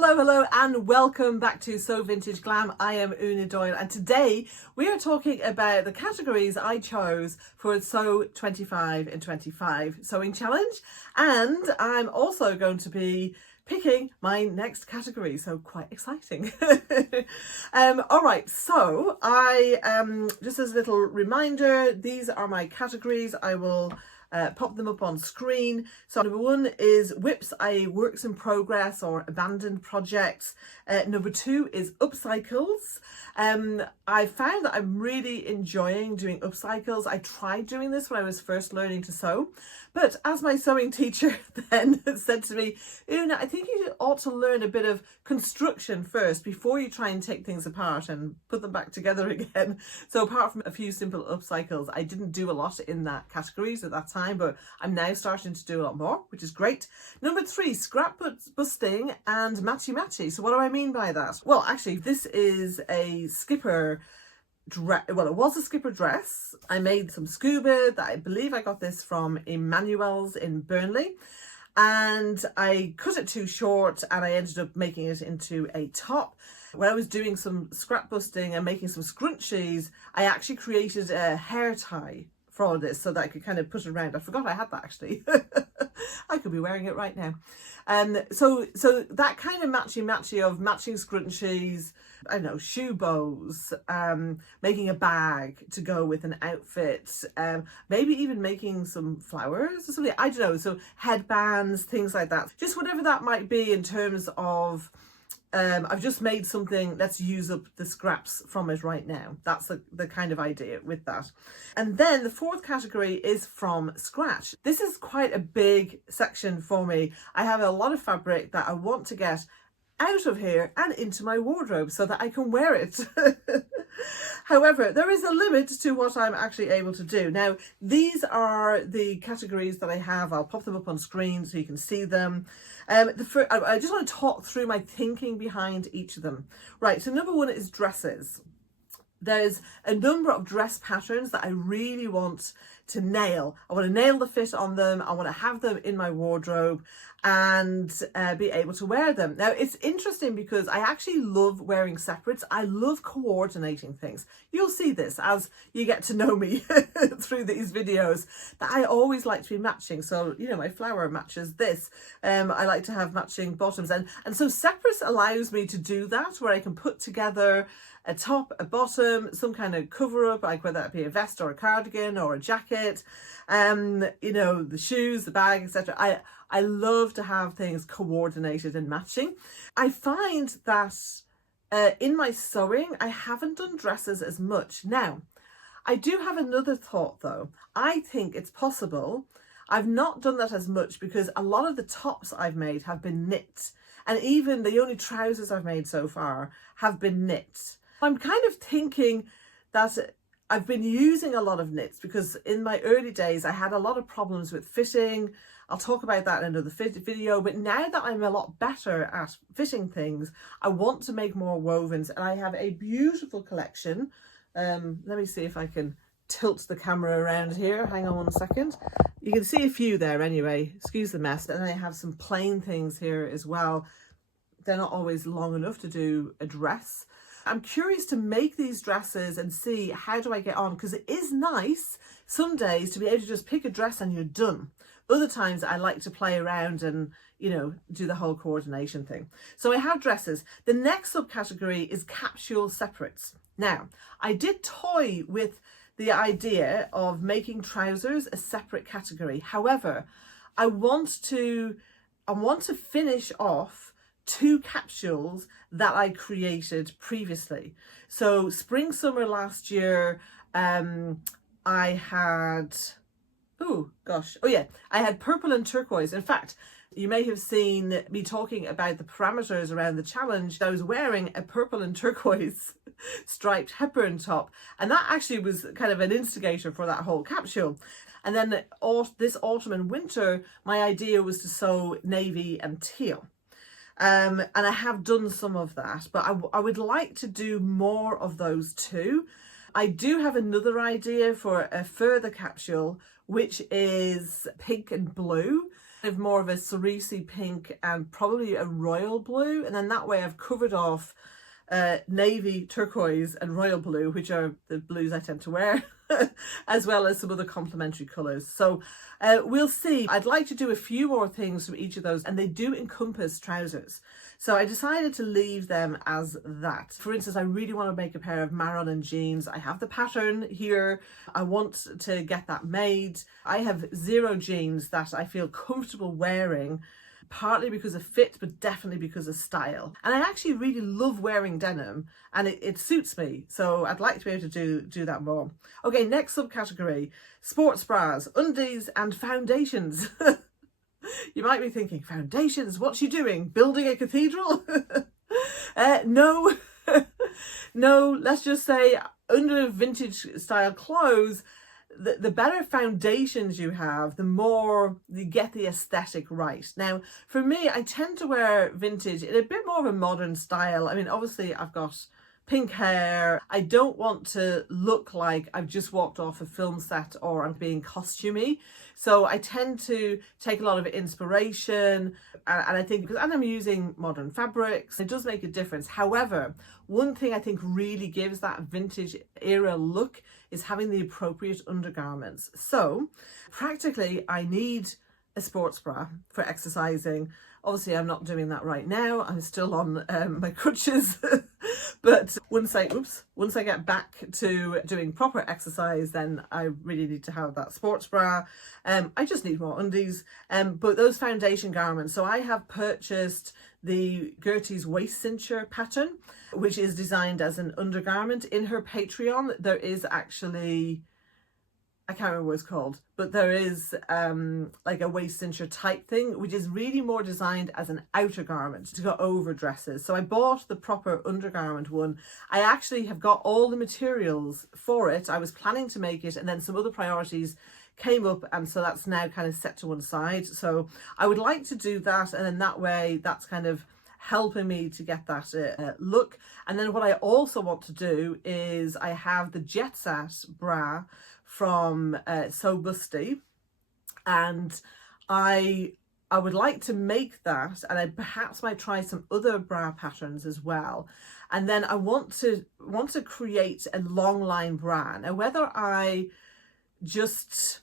Hello, and welcome back to So Vintage Glam. I am Una Doyle, and today we are talking about the categories I chose for Sew 25 in 25 sewing challenge, and I'm also going to be picking my next category, so quite exciting. All right, so I just as a little reminder, these are my categories. I will pop them up on screen. So number one is WIPs, i.e. works in progress or abandoned projects. Number two is upcycles. I found that I'm really enjoying doing upcycles. I tried doing this when I was first learning to sew, but as my sewing teacher then said to me, Una, I think you ought to learn a bit of construction first before you try and take things apart and put them back together again. So apart from a few simple upcycles, I didn't do a lot in that categories at that time, but I'm now starting to do a lot more, which is great. Number three, scrap busting and matchy. So what do I mean by that? Well, actually, this is a skipper dress. Well, it was a skipper dress. I made some scuba that I believe I got this from Emmanuel's in Burnley, and I cut it too short and I ended up making it into a top. When I was doing some scrap busting and making some scrunchies, I actually created a hair tie for all of this so that I could kind of put it around. I forgot I had that actually. I could be wearing it right now. So that kind of matchy of matching scrunchies, I don't know, shoe bows, making a bag to go with an outfit, maybe even making some flowers or something, I don't know, so headbands, things like that. Just whatever that might be in terms of I've just made something, let's use up the scraps from it right now. That's the kind of idea with that. And then the fourth category is from scratch. This is quite a big section for me. I have a lot of fabric that I want to get out of here and into my wardrobe so that I can wear it. However, there is a limit to what I'm actually able to do. Now, these are the categories that I have. I'll pop them up on screen so you can see them. I just want to talk through my thinking behind each of them. Right, so number one is dresses. There's a number of dress patterns that I really want to nail. I want to nail the fit on them. I want to have them in my wardrobe and be able to wear them. Now, it's interesting because I actually love wearing separates. I love coordinating things. You'll see this as you get to know me through these videos, that I always like to be matching. So, you know, my flower matches this. I like to have matching bottoms. And so separates allows me to do that, where I can put together a top, a bottom, some kind of cover up, like whether that be a vest or a cardigan or a jacket, you know, the shoes, the bag, etc. I love to have things coordinated and matching. I find that in my sewing, I haven't done dresses as much. Now, I do have another thought though. I think it's possible. I've not done that as much because a lot of the tops I've made have been knit, and even the only trousers I've made so far have been knit. I'm kind of thinking that I've been using a lot of knits because in my early days I had a lot of problems with fitting. I'll talk about that in another video, but now that I'm a lot better at fitting things, I want to make more wovens, and I have a beautiful collection. Let me see if I can tilt the camera around here. Hang on 1 second. You can see a few there anyway, excuse the mess. And I have some plain things here as well. They're not always long enough to do a dress. I'm curious to make these dresses and see how do I get on, because it is nice some days to be able to just pick a dress and you're done. Other times I like to play around and, you know, do the whole coordination thing. So I have dresses. The next subcategory is capsule separates. Now, I did toy with the idea of making trousers a separate category. However, I want to finish off 2 capsules that I created previously. So spring summer last year, I had I had purple and turquoise. In fact, you may have seen me talking about the parameters around the challenge. I was wearing a purple and turquoise striped Hepburn top, and that actually was kind of an instigator for that whole capsule. And then this autumn and winter, my idea was to sew navy and teal. And I have done some of that, but I would like to do more of those too. I do have another idea for a further capsule, which is pink and blue. More of a cerise pink and probably a royal blue, and then that way I've covered off navy, turquoise and royal blue, which are the blues I tend to wear, as well as some other complementary colours. So we'll see. I'd like to do a few more things from each of those, and they do encompass trousers. So I decided to leave them as that. For instance, I really want to make a pair of Marilyn jeans. I have the pattern here. I want to get that made. I have 0 jeans that I feel comfortable wearing, partly because of fit, but definitely because of style. And I actually really love wearing denim, and it suits me. So I'd like to be able to do that more. Okay, next subcategory, sports bras, undies and foundations. You might be thinking, foundations, what's she doing? Building a cathedral? No, no, let's just say under vintage style clothes, the better foundations you have, the more you get the aesthetic right. Now, for me, I tend to wear vintage in a bit more of a modern style. I mean, obviously I've got pink hair. I don't want to look like I've just walked off a film set or I'm being costumey. So I tend to take a lot of inspiration, and I think and I'm using modern fabrics, it does make a difference. However, one thing I think really gives that vintage era look is having the appropriate undergarments. So practically I need a sports bra for exercising. Obviously I'm not doing that right now. I'm still on my crutches. But once I get back to doing proper exercise, then I really need to have that sports bra. I just need more undies. But those foundation garments, so I have purchased the Gertie's waist cincher pattern, which is designed as an undergarment. In her Patreon, there is actually, I can't remember what it's called, but there is like a waist cincher type thing, which is really more designed as an outer garment to go over dresses. So I bought the proper undergarment one. I actually have got all the materials for it. I was planning to make it, and then some other priorities came up, and so that's now kind of set to one side. So I would like to do that, and then that way that's kind of helping me to get that look. And then what I also want to do is I have the Jet Set bra from So Busty, and I would like to make that, and I perhaps might try some other bra patterns as well. And then I want to create a long line bra. Now, whether I just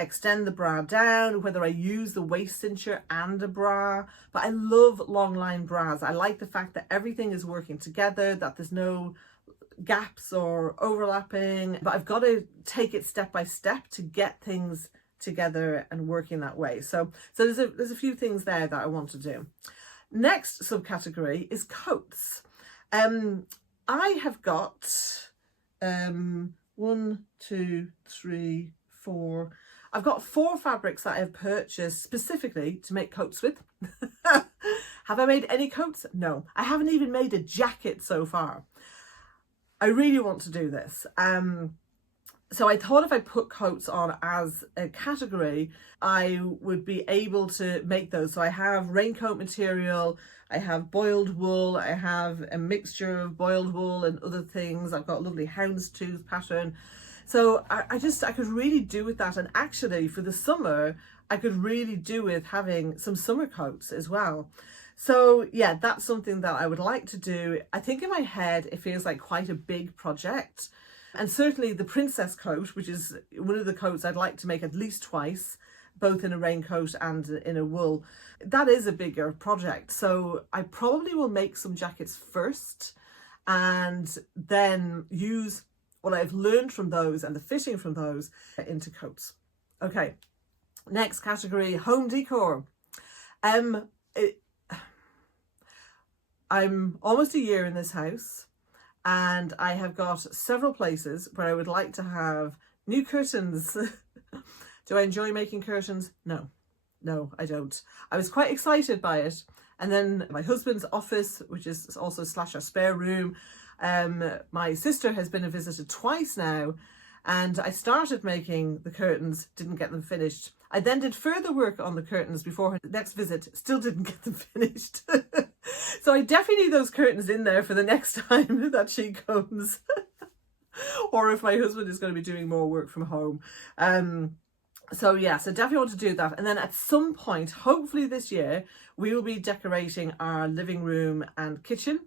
extend the bra down, whether I use the waist cincher and a bra, but I love long line bras. I like the fact that everything is working together, that there's no gaps or overlapping, but I've got to take it step by step to get things together and working that way. So there's a few things there that I want to do. Next subcategory is coats. I have got 1, 2, 3, 4. I've got 4 fabrics that I've purchased specifically to make coats with. Have I made any coats? No. I haven't even made a jacket so far. I really want to do this. So I thought if I put coats on as a category, I would be able to make those. So I have raincoat material, I have boiled wool, I have a mixture of boiled wool and other things. I've got a lovely houndstooth pattern. So I could really do with that. And actually for the summer, I could really do with having some summer coats as well. So yeah, that's something that I would like to do. I think in my head, it feels like quite a big project. And certainly the princess coat, which is one of the coats I'd like to make at least twice, both in a raincoat and in a wool, that is a bigger project. So I probably will make some jackets first and then use what I've learned from those and the fitting from those into coats. Okay, next category, home decor. I'm almost a year in this house, and I have got several places where I would like to have new curtains. Do I enjoy making curtains? No, I don't. I was quite excited by it. And then my husband's office, which is also / our spare room, my sister has been a visitor twice now, and I started making the curtains, didn't get them finished. I then did further work on the curtains before her next visit, still didn't get them finished. So I definitely need those curtains in there for the next time that she comes. Or if my husband is going to be doing more work from home. So yeah, so definitely want to do that. And then at some point, hopefully this year, we will be decorating our living room and kitchen.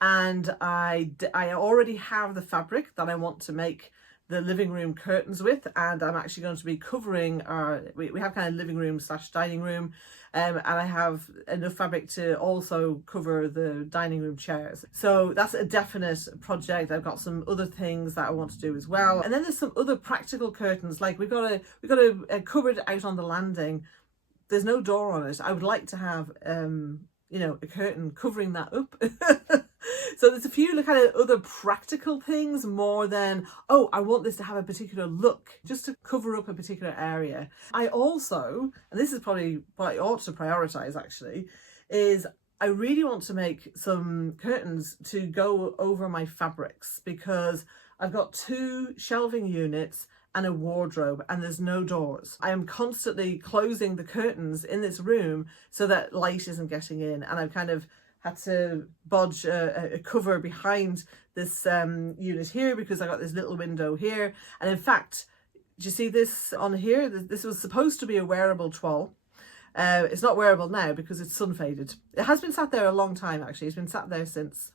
And I already have the fabric that I want to make the living room curtains with, and I'm actually going to be covering our, we have kind of living room slash dining room, and I have enough fabric to also cover the dining room chairs. So that's a definite project. I've got some other things that I want to do as well. And then there's some other practical curtains, like we've got a cupboard out on the landing. There's no door on it. I would like to have you know, a curtain covering that up. So there's a few kind of other practical things more than, oh, I want this to have a particular look, just to cover up a particular area. I also, and this is probably what I ought to prioritize actually, is I really want to make some curtains to go over my fabrics, because I've got 2 shelving units and a wardrobe, and there's no doors. I am constantly closing the curtains in this room so that light isn't getting in, and I've kind of had to bodge a cover behind this unit here, because I got this little window here. And in fact, do you see this on here? This was supposed to be a wearable toile. It's not wearable now because it's sun faded. It has been sat there a long time actually. It's been sat there since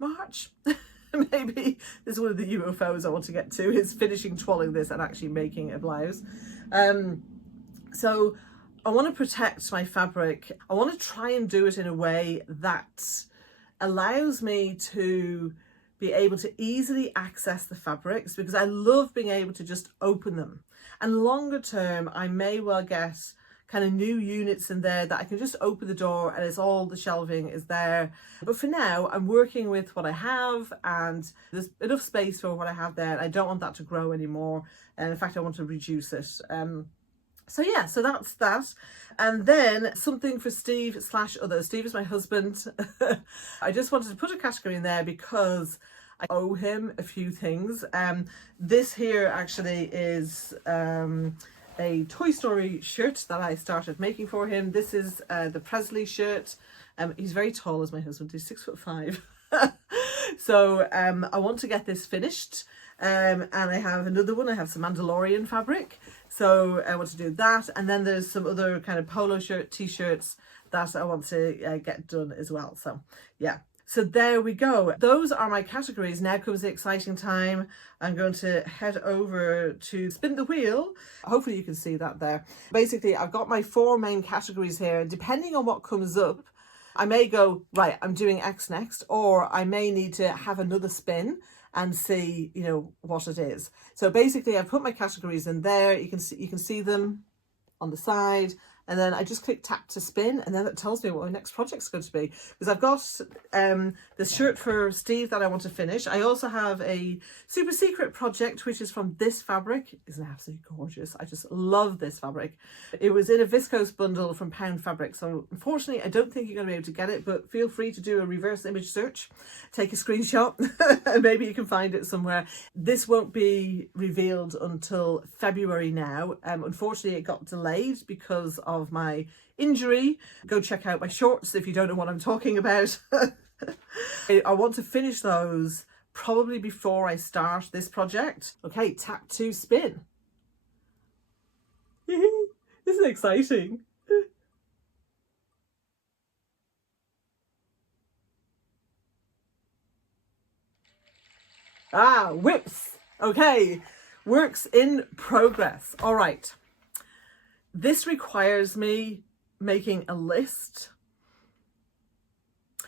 March. Maybe this is one of the UFOs I want to get to, is finishing twirling this and actually making a blouse. So I want to protect my fabric. I want to try and do it in a way that allows me to be able to easily access the fabrics, because I love being able to just open them. And longer term, I may well get kind of new units in there that I can just open the door and it's all, the shelving is there. But for now, I'm working with what I have, and there's enough space for what I have there. I don't want that to grow anymore. And in fact, I want to reduce it. So yeah, so that's that. And then something for Steve / others. Steve is my husband. I just wanted to put a category in there because I owe him a few things. This here actually is a Toy Story shirt that I started making for him. This is the Presley shirt. He's very tall as my husband. He's 6'5". So I want to get this finished. And I have another one. I have some Mandalorian fabric. So I want to do that. And then there's some other kind of polo shirt, t-shirts that I want to get done as well. So yeah. So there we go. Those are my categories. Now comes the exciting time. I'm going to head over to spin the wheel. Hopefully you can see that there. Basically, I've got my 4 main categories here. And depending on what comes up, I may go, right, I'm doing X next, or I may need to have another spin and see, you know, what it is. So basically I've put my categories in there. You can see them on the side. And then I just click tap to spin, and then it tells me what my next project's going to be. Because I've got this shirt for Steve that I want to finish. I also have a super secret project, which is from this fabric. Isn't it absolutely gorgeous? I just love this fabric. It was in a viscose bundle from Pound Fabric. So unfortunately, I don't think you're going to be able to get it, but feel free to do a reverse image search. Take a screenshot, and maybe you can find it somewhere. This won't be revealed until February now. Unfortunately, it got delayed because of my injury. Go check out my shorts if you don't know what I'm talking about. I want to finish those probably before I start this project. Okay, tap to spin. This is exciting. Ah, whips. Okay, works in progress. All right. This requires me making a list.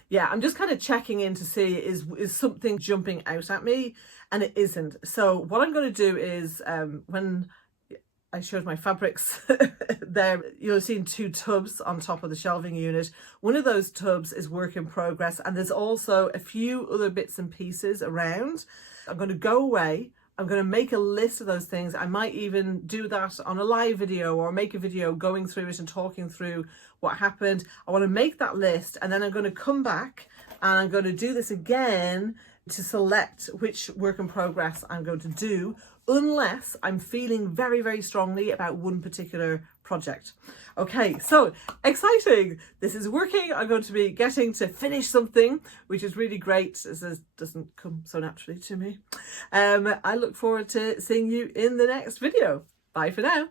Yeah, I'm just kind of checking in to see is something jumping out at me, and it isn't. So what I'm going to do is when I showed my fabrics there, you'll have seen 2 tubs on top of the shelving unit. One of those tubs is work in progress, and there's also a few other bits and pieces around. I'm going to go away. I'm going to make a list of those things. I might even do that on a live video, or make a video going through it and talking through what happened. I want to make that list, and then I'm going to come back and I'm going to do this again to select which work in progress I'm going to do, unless I'm feeling very, very strongly about one particular project. Okay, so exciting. This is working. I'm going to be getting to finish something, which is really great, as this doesn't come so naturally to me. I look forward to seeing you in the next video. Bye for now.